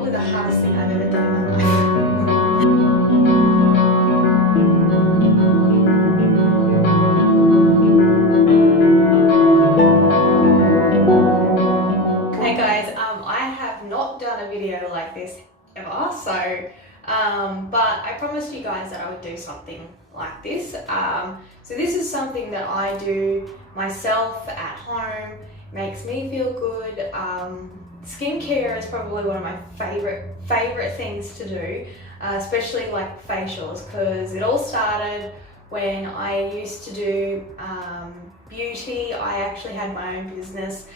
probably the hardest thing I've ever done in my life. Hey guys, I have not done a video like this ever, so but I promised you guys that I would do something like this. So this is something that I do myself at home, makes me feel good. Skincare is probably one of my favorite things to do, especially like facials, because it all started when I used to do beauty. I actually had my own business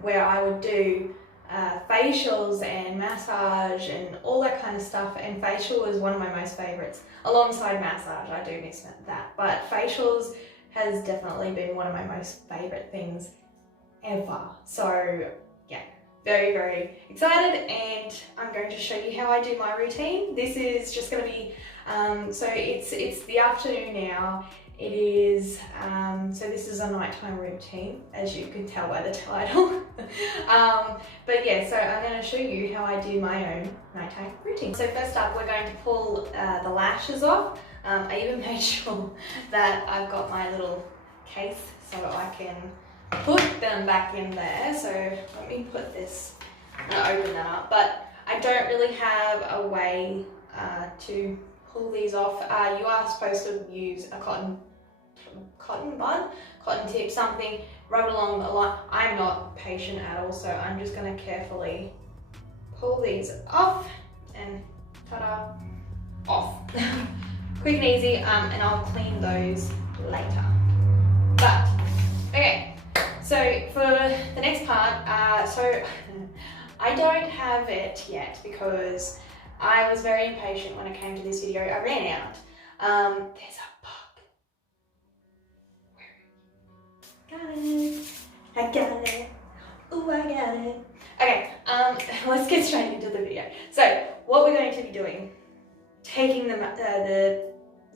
where I would do facials and massage and all that kind of stuff, and facial is one of my most favorites, alongside massage. I do miss that, but facials has definitely been one of my most favorite things ever. So yeah, very excited, and I'm going to show you how I do my routine. This is just going to be so it's the afternoon now. It is so this is a nighttime routine, as you can tell by the title. But yeah, so I'm going to show you how I do my own nighttime routine. So first up, we're going to pull the lashes off. I even made sure that I've got my little case so I can put them back in there. So let me put this, open that up, but I don't really have a way to pull these off. You are supposed to use a cotton tip, something, rub it along the line. I'm not patient at all, so I'm just going to carefully pull these off and ta-da, off. Quick and easy, and I'll clean those later. But okay, so for the next part, so I don't have it yet because I was very impatient when it came to this video. I ran out. There's a bug. Got it. I got it. Ooh, I got it. Okay, let's get straight into the video. So what we're going to be doing, taking the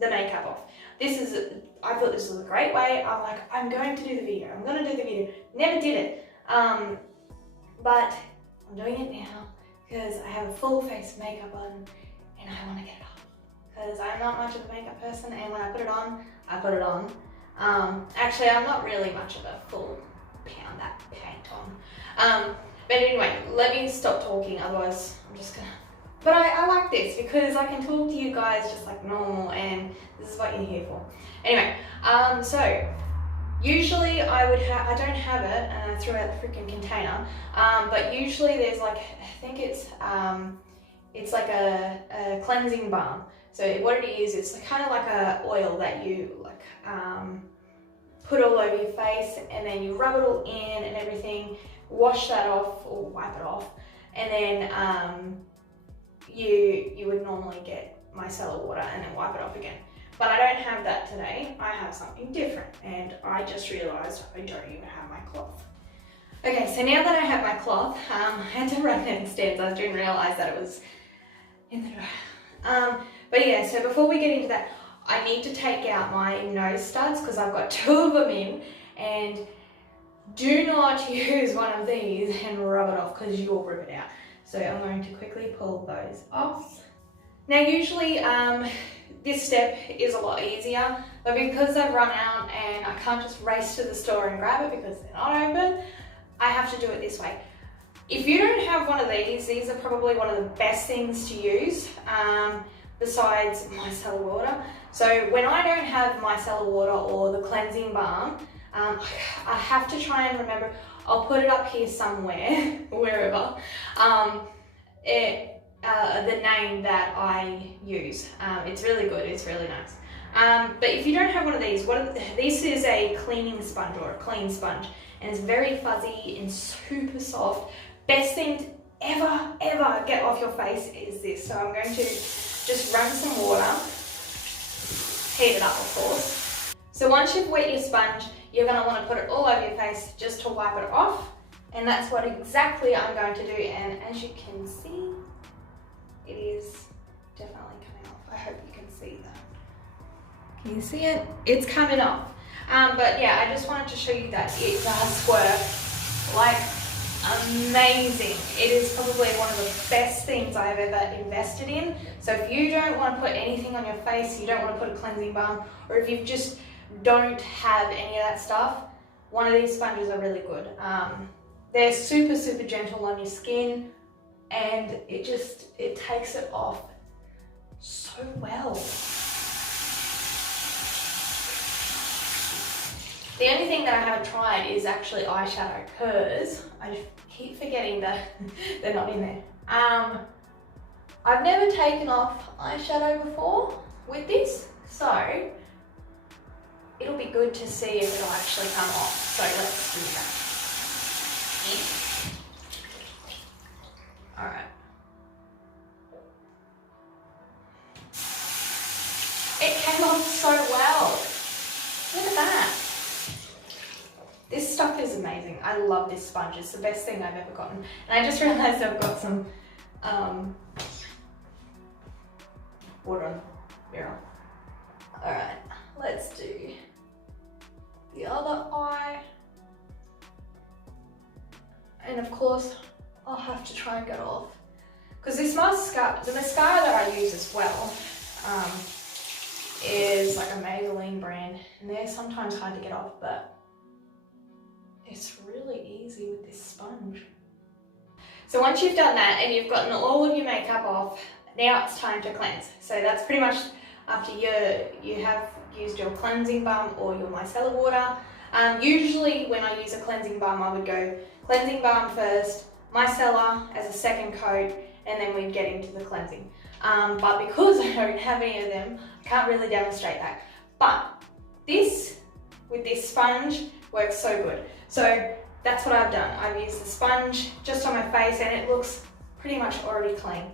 makeup off. I thought this was a great way. I'm like, I'm going to do the video. I'm going to do the video. Never did it. But I'm doing it now because I have a full face of makeup on and I want to get it off. Because I'm not much of a makeup person, and when I put it on, I put it on. Actually, I'm not really much of a full pound that paint on. But anyway, let me stop talking, otherwise I'm just gonna... But I like this because I can talk to you guys just like normal, and this is what you're here for. Anyway, so usually I don't have it, and I threw out the freaking container, but usually there's like, I think it's like a cleansing balm. So what it is, it's kind of like a oil that you like put all over your face, and then you rub it all in and everything, wash that off or wipe it off, and then you would normally get micellar water and then wipe it off again. But I don't have that today. I have something different, and I just realized I don't even have my cloth. Okay, so now that I have my cloth, I had to run downstairs. I didn't realize that it was in the door. But yeah, so before we get into that, I need to take out my nose studs because I've got 2 of them in, and do not use one of these and rub it off because you will rip it out. So I'm going to quickly pull those off. Now usually this step is a lot easier, but because I've run out and I can't just race to the store and grab it because they're not open, I have to do it this way. If you don't have one of these are probably one of the best things to use besides micellar water. So when I don't have micellar water or the cleansing balm, I have to try and remember. I'll put it up here somewhere, wherever, the name that I use. It's really good, it's really nice. But if you don't have one of these, this is a cleaning sponge or a clean sponge, and it's very fuzzy and super soft. Best thing to ever get off your face is this. So I'm going to just run some water, heat it up of course. So once you've wet your sponge, you're going to want to put it all over your face just to wipe it off, and that's what exactly I'm going to do. And as you can see, it is definitely coming off. I hope you can see that. Can you see it? It's coming off. But yeah, I just wanted to show you that it does squirt like amazing. It is probably one of the best things I've ever invested in. So if you don't want to put anything on your face, you don't want to put a cleansing balm, or if you just don't have any of that stuff, one of these sponges are really good. They're super, super gentle on your skin, and it takes it off so well. The only thing that I haven't tried is actually eyeshadow, because I keep forgetting that they're not in there. I've never taken off eyeshadow before with this, so it'll be good to see if it'll actually come off. So let's do that. Alright. It came off so well. Look at that. This stuff is amazing. I love this sponge. It's the best thing I've ever gotten. And I just realized I've got some water on the mirror. Alright, let's do the other eye. And of course, I'll have to try and get off. Because this mascara, the mascara that I use as well, is like a Maybelline brand. And they're sometimes hard to get off, but it's really easy with this sponge. So once you've done that and you've gotten all of your makeup off, now it's time to cleanse. So that's pretty much after you have used your cleansing balm or your micellar water. Usually when I use a cleansing balm, I would go cleansing balm first, micellar as a second coat, and then we'd get into the cleansing. But because I don't have any of them, I can't really demonstrate that. But this, with this sponge, works so good. So that's what I've done. I've used the sponge just on my face and it looks pretty much already clean.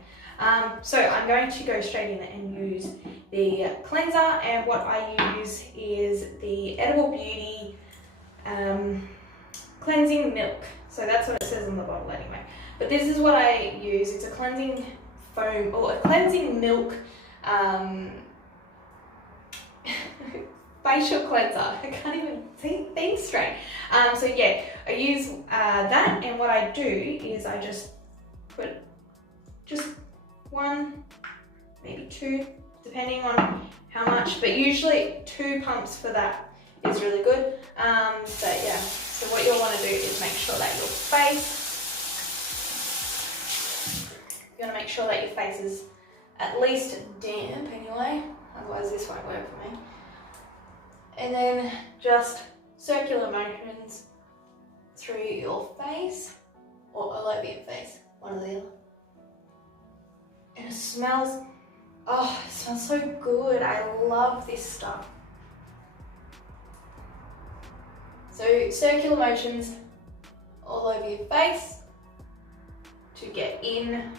So I'm going to go straight in and use the cleanser, and what I use is the Edible Beauty cleansing milk. So that's what it says on the bottle anyway. But this is what I use. It's a cleansing foam, or a cleansing milk facial cleanser. I can't even think straight. So yeah, I use that, and what I do is I just put just one, maybe two, depending on how much, but usually 2 pumps for that is really good. But yeah, so what you'll want to do is make sure that your face is at least damp anyway, otherwise this won't work for me. And then just circular motions through your face, or all over your face, one or the other. And it smells, oh, it smells so good. I love this stuff. So circular motions all over your face to get in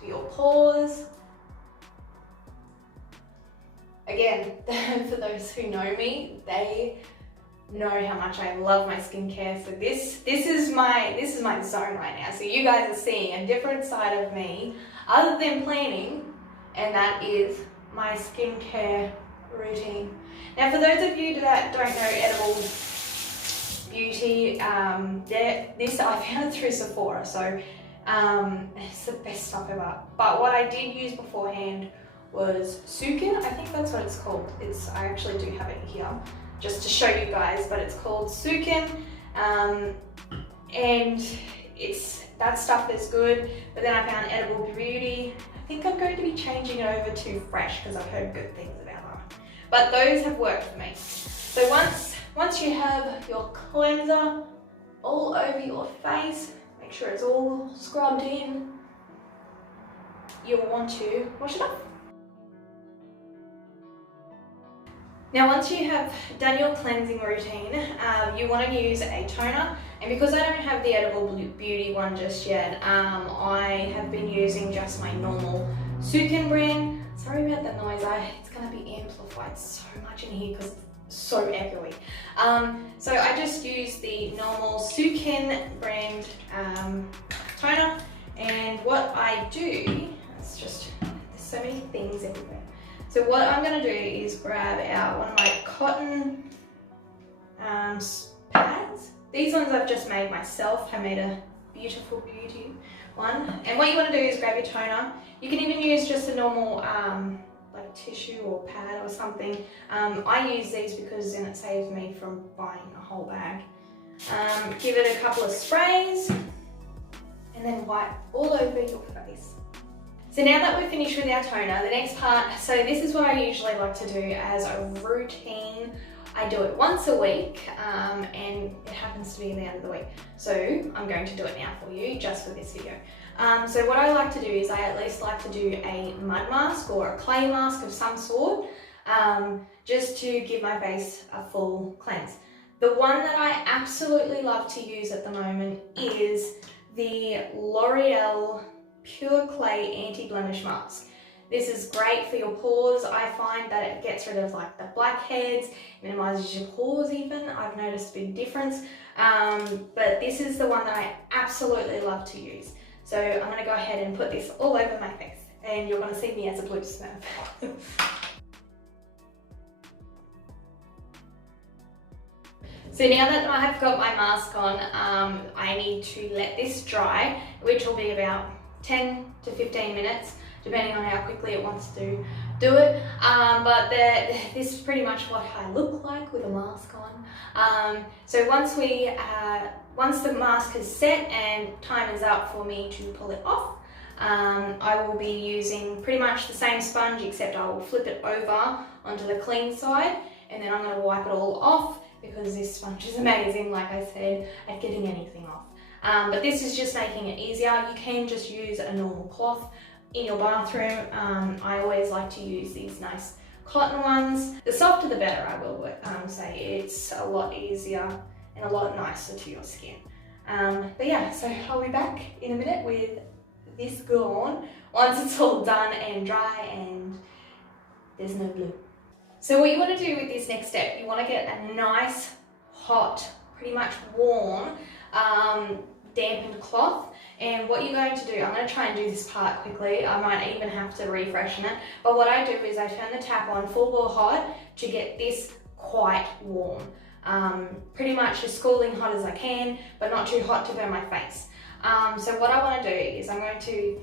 to your pores. Again, for those who know me, they know how much I love my skincare. So this is my zone right now. So you guys are seeing a different side of me other than planning, and that is my skincare routine. Now for those of you that don't know Edible Beauty, this I found it through Sephora, so it's the best stuff ever. But what I did use beforehand was Sukin, I think that's what it's called. I actually do have it here just to show you guys, but it's called Sukin, and that stuff is good. But then I found Edible Beauty. I think I'm going to be changing it over to Fresh because I've heard good things about that. But those have worked for me. So once you have your cleanser all over your face, make sure it's all scrubbed in, you'll want to wash it off. Now once you have done your cleansing routine, you want to use a toner, and because I don't have the Edible Beauty one just yet, I have been using just my normal Sukin brand. Sorry about the noise, it's going to be amplified so much in here because it's so echoey. So I just use the normal Sukin brand toner, and what I do, there's so many things everywhere. So what I'm going to do is grab out one of my cotton pads. These ones I've just made myself. I made a Beautiful Beauty one. And what you want to do is grab your toner. You can even use just a normal like tissue or pad or something. I use these because then it saves me from buying a whole bag. Give it a couple of sprays and then wipe all over your face. So now that we're finished with our toner, the next part, so this is what I usually like to do as a routine. I do it once a week and it happens to be the end of the week. So I'm going to do it now for you just for this video. So what I like to do is I at least like to do a mud mask or a clay mask of some sort just to give my face a full cleanse. The one that I absolutely love to use at the moment is the Loreal Pure Clay Anti-Blemish Mask. This is great for your pores. I find that it gets rid of like the blackheads, minimizes your pores even. I've noticed a big difference. But this is the one that I absolutely love to use. So I'm gonna go ahead and put this all over my face and you're gonna see me as a blue smurf. So now that I've got my mask on, I need to let this dry, which will be about 10 to 15 minutes, depending on how quickly it wants to do it. But this is pretty much what I look like with a mask on. So once the mask is set and time is up for me to pull it off, I will be using pretty much the same sponge, except I will flip it over onto the clean side, and then I'm going to wipe it all off because this sponge is amazing, like I said, at getting anything off. But this is just making it easier. You can just use a normal cloth in your bathroom. I always like to use these nice cotton ones. The softer the better, I will say. It's a lot easier and a lot nicer to your skin. But yeah, so I'll be back in a minute with this gone once it's all done and dry and there's no blue. So what you want to do with this next step, you want to get a nice, hot, pretty much warm, dampened cloth. And what you're going to do, I'm going to try and do this part quickly. I might even have to refreshen it. But what I do is I turn the tap on full bore hot to get this quite warm. Pretty much as scalding hot as I can, but not too hot to burn my face. So what I want to do is I'm going to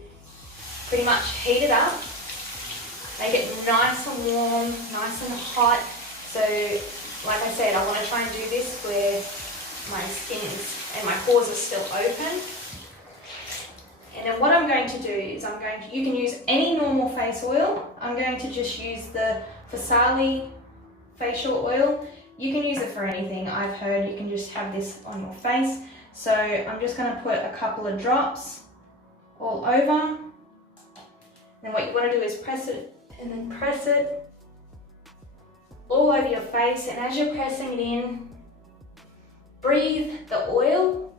pretty much heat it up. Make it nice and warm, nice and hot. So, like I said, I want to try and do this where my skin is, and my pores are still open. And then what I'm going to do is you can use any normal face oil. I'm going to just use the Fasali facial oil. You can use it for anything. I've heard you can just have this on your face. So I'm just going to put a couple of drops all over. Then what you want to do is press it and then press it all over your face, and as you're pressing it in, breathe the oil,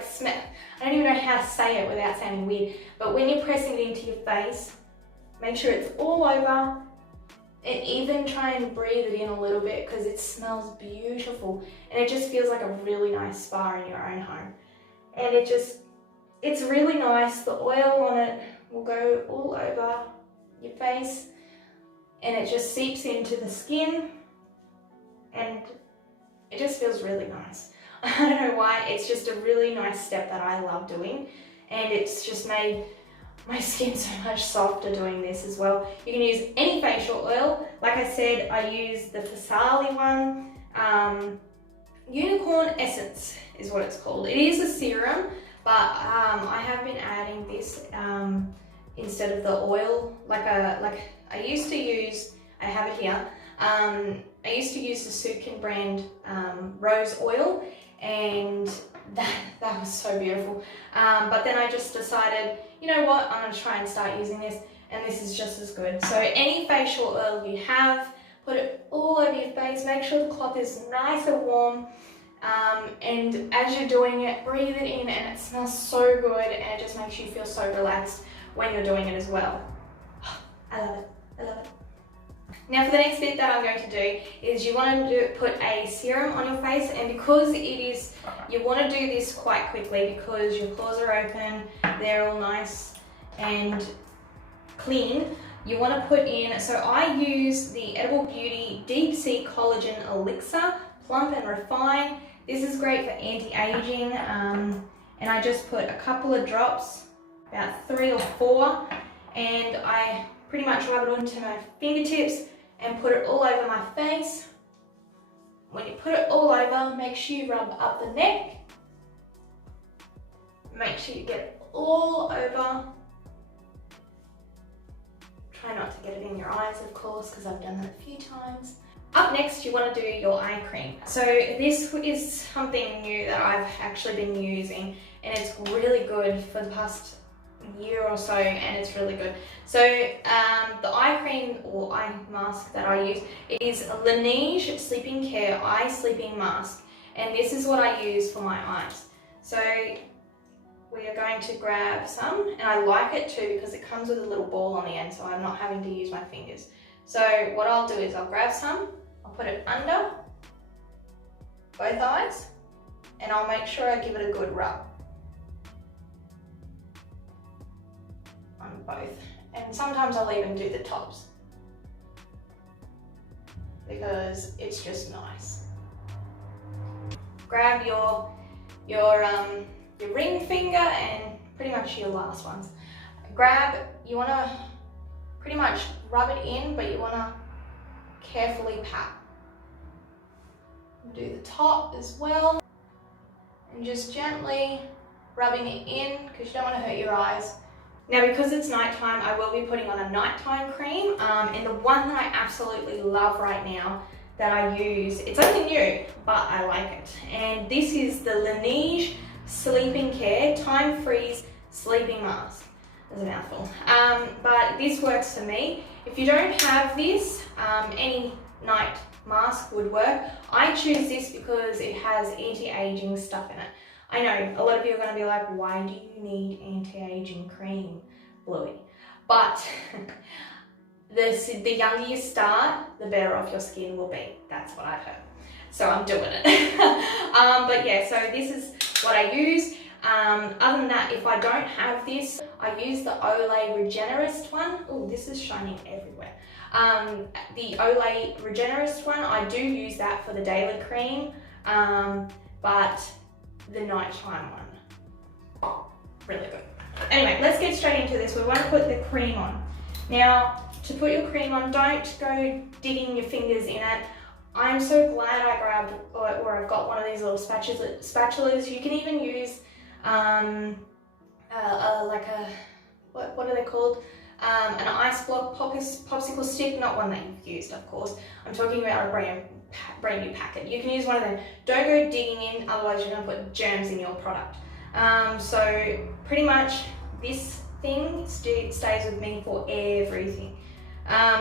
smell. I don't even know how to say it without sounding weird, but when you're pressing it into your face, make sure it's all over, and even try and breathe it in a little bit because it smells beautiful and it just feels like a really nice spa in your own home. And it's really nice. The oil on it will go all over your face and it just seeps into the skin and it just feels really nice. I don't know why, it's just a really nice step that I love doing, and it's just made my skin so much softer doing this as well. You can use any facial oil. Like I said, I use the Fasali one. Unicorn Essence is what it's called. It is a serum, but I have been adding this instead of the oil, like I used to use, I have it here, I used to use the Sukin brand rose oil, and that was so beautiful. But then I just decided, you know what, I'm going to try and start using this, and this is just as good. So any facial oil you have, put it all over your face, make sure the cloth is nice and warm, and as you're doing it, breathe it in, and it smells so good, and it just makes you feel so relaxed when you're doing it as well. I love it, I love it. Now for the next bit that I'm going to do is you want to put a serum on your face, and because you want to do this quite quickly because your pores are open, they're all nice and clean, you want to put in, so I use the Edible Beauty Deep Sea Collagen Elixir Plump and Refine. This is great for anti-aging, and and I just put a couple of drops, about 3 or 4, and I pretty much rub it onto my fingertips and put it all over my face. When you put it all over, make sure you rub up the neck. Make sure you get it all over. Try not to get it in your eyes, of course, because I've done that a few times. Up next, you want to do your eye cream. So this is something new that I've actually been using, and it's really good for the past year or so, and it's really good. So the eye cream or eye mask that I use is a Laneige Sleeping Care Eye Sleeping Mask, and this is what I use for my eyes. So we are going to grab some, and I like it too because it comes with a little ball on the end, so I'm not having to use my fingers. So what I'll do is I'll grab some, I'll put it under both eyes, and I'll make sure I give it a good rub on both. And sometimes I'll even do the tops because it's just nice. Grab your ring finger and pretty much your last ones. You want to pretty much rub it in, but you want to carefully pat. Do the top as well, and just gently rubbing it in because you don't want to hurt your eyes. Now, because it's nighttime, I will be putting on a nighttime cream, and the one that I absolutely love right now that I use, it's only new, but I like it, and this is the Laneige Sleeping Care Time Freeze Sleeping Mask. There's a mouthful, but this works for me. If you don't have this, any night mask would work. I choose this because it has anti-aging stuff in it. I know a lot of you are going to be like, why do you need anti-aging cream, Bluey? But the younger you start, the better off your skin will be. That's what I've heard. So I'm doing it. But yeah, so this is what I use. Other than that, if I don't have this, I use the Olay Regenerist one. Oh, this is shining everywhere. The Olay Regenerist one, I do use that for the daily cream, but the nighttime one, really good. Anyway, let's get straight into this. We want to put the cream on. Now, to put your cream on, don't go digging your fingers in it. I'm so glad I grabbed, or I've got one of these little spatulas. You can even use like a, what are they called? An ice block popsicle stick, not one that you've used, of course. I'm talking about a brand new packet. You can use one of them. Don't go digging in, otherwise you're going to put germs in your product. So pretty much this thing stays with me for everything.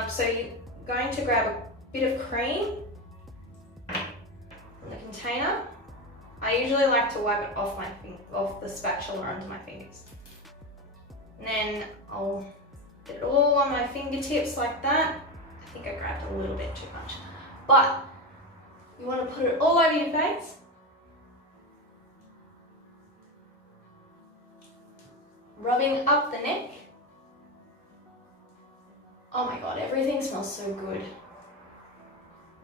So you're going to grab a bit of cream from the container. I usually like to wipe it off the spatula onto my fingers. And then I'll get it all on my fingertips like that. I think I grabbed a little bit too much. But you want to put it all over your face. Rubbing up the neck. Oh my god, everything smells so good.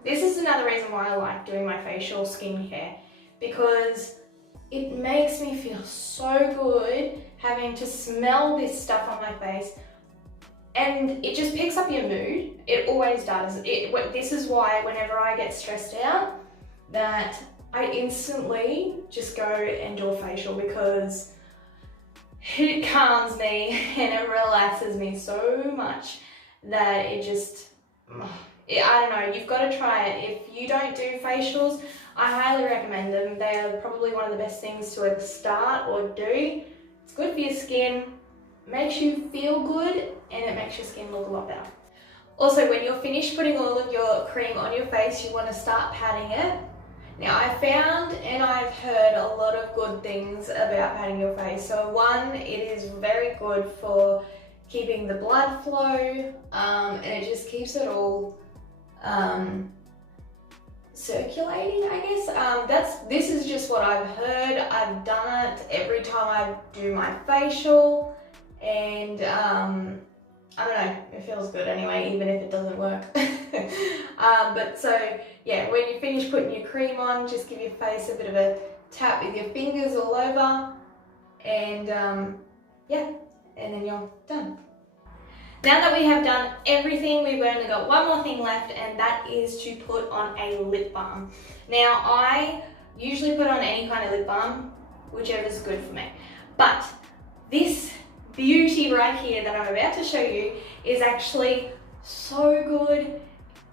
This is another reason why I like doing my facial skincare, because it makes me feel so good having to smell this stuff on my face, and it just picks up your mood. It always does. This is why whenever I get stressed out, that I instantly just go and do a facial, because it calms me and it relaxes me so much that it just, I don't know, you've got to try it. If you don't do facials, I highly recommend them. They are probably one of the best things to either start or do. It's good for your skin, makes you feel good, and it makes your skin look a lot better. Also, when you're finished putting all of your cream on your face, you want to start patting it. Now, I found and I've heard a lot of good things about patting your face. So one, it is very good for keeping the blood flow, and it just keeps it all circulating, I guess. This is just what I've heard. I've done it every time I do my facial, and I don't know, it feels good anyway, even if it doesn't work. But so yeah, when you finish putting your cream on, just give your face a bit of a tap with your fingers all over, and yeah, and then you're done. Now that we have done everything, we've only got one more thing left, and that is to put on a lip balm. Now, I usually put on any kind of lip balm, whichever is good for me. But this beauty right here that I'm about to show you is actually so good.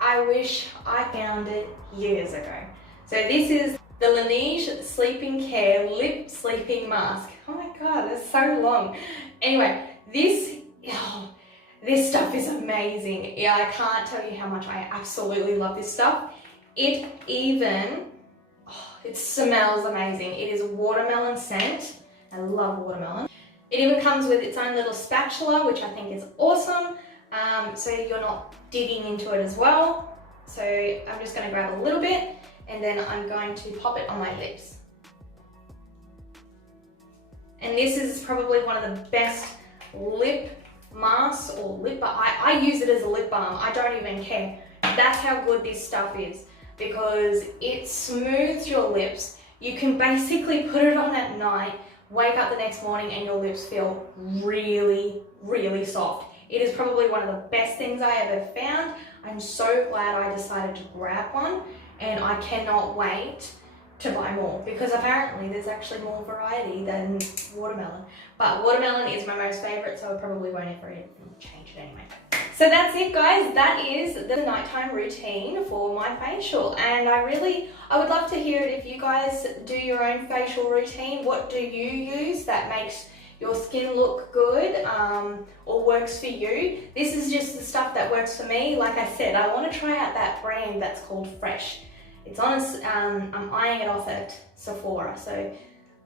I wish I found it years ago. So this is the Laneige Sleeping Care Lip Sleeping Mask. Oh my God, that's so long. Anyway, this stuff is amazing. Yeah, I can't tell you how much I absolutely love this stuff. It even, it smells amazing. It is watermelon scent. I love watermelon. It even comes with its own little spatula, which I think is awesome. So you're not digging into it as well. So I'm just going to grab a little bit, and then I'm going to pop it on my lips. And this is probably one of the best lip masks or lip balm. I use it as a lip balm. I don't even care. That's how good this stuff is, because it smooths your lips. You can basically put it on at night, wake up the next morning, and your lips feel really, really soft. It is probably one of the best things I ever found. I'm so glad I decided to grab one, and I cannot wait to buy more, because apparently there's actually more variety than watermelon. But watermelon is my most favorite, so I probably won't ever change it anyway. So that's it, guys. That is the nighttime routine for my facial, and I would love to hear it if you guys do your own facial routine. What do you use that makes your skin look good or works for you? This is just the stuff that works for me. Like I said, I want to try out that brand that's called Fresh. It's on, I'm eyeing it off at Sephora, so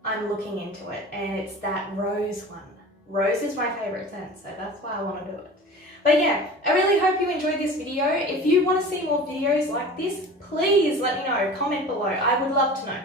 I'm looking into it, and it's that rose one. Rose is my favorite scent, so that's why I want to do it. But yeah, I really hope you enjoyed this video. If you want to see more videos like this, please let me know, comment below. I would love to know.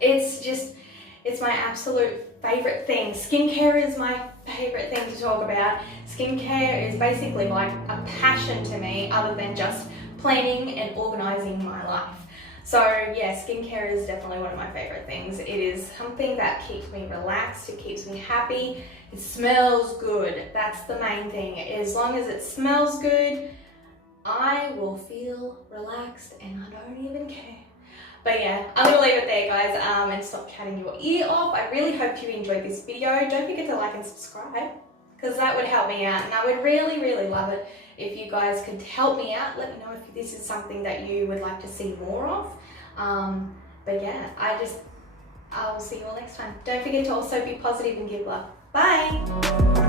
It's my absolute favorite thing. Skincare is my favorite thing to talk about. Skincare is basically like a passion to me, other than just planning and organizing my life. So yeah, skincare is definitely one of my favorite things. It is something that keeps me relaxed, it keeps me happy, it smells good. That's the main thing. As long as it smells good, I will feel relaxed and I don't even care. But yeah, I'm gonna leave it there, guys, and stop chatting your ear off. I really hope you enjoyed this video. Don't forget to like and subscribe, because that would help me out, and I would really, really love it if you guys could help me out. Let me know if this is something that you would like to see more of. But yeah, I'll see you all next time. Don't forget to also be positive and give love. Bye!